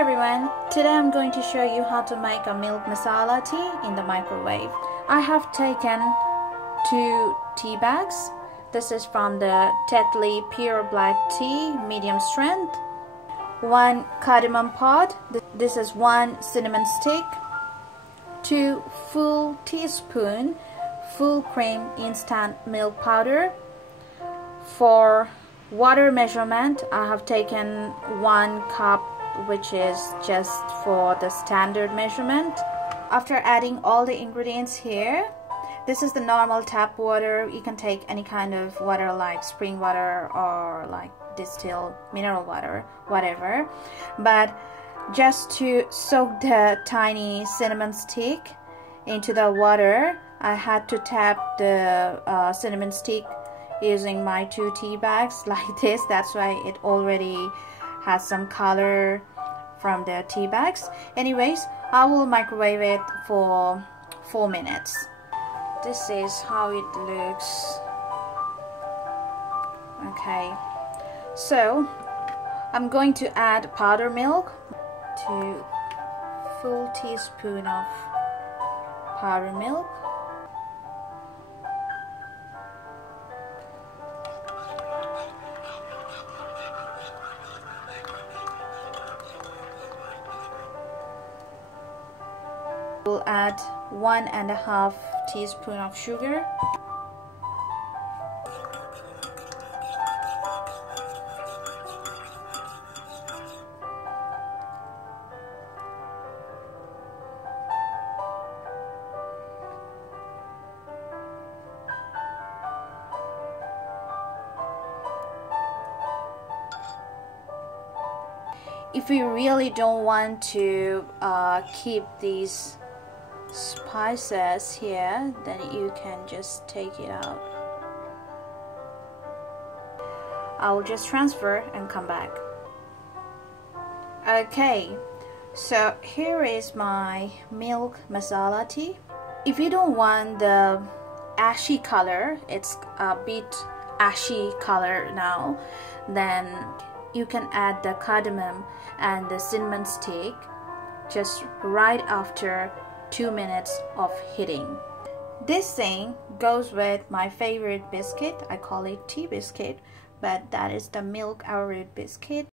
Hi everyone, today I'm going to show you how to make a milk masala tea in the microwave. I have taken 2 tea bags. This is from the Tetley Pure Black Tea, medium strength. 1 cardamom pod. This is 1 cinnamon stick. 2 full teaspoon full cream instant milk powder. For water measurement, I have taken 1 cup, which is just for the standard measurement. After adding all the ingredients here, this is the normal tap water. You can take any kind of water like spring water or like distilled mineral water, whatever. But just to soak the tiny cinnamon stick into the water, I had to tap the cinnamon stick using my 2 tea bags like this. That's why it already has some color from the tea bags. Anyways, I will microwave it for 4 minutes. This is how it looks. Okay, so I'm going to add powder milk to full teaspoon of powder milk. We'll add 1.5 teaspoon of sugar. If you really don't want to keep these spices here, then you can just take it out. I will just transfer and come back. Okay, so here is my milk masala tea. If you don't want the ashy color, it's a bit ashy color now, then you can add the cardamom and the cinnamon stick just right after 2 minutes of heating. This thing goes with my favorite biscuit. I call it tea biscuit, but that is the milk arrowroot biscuit.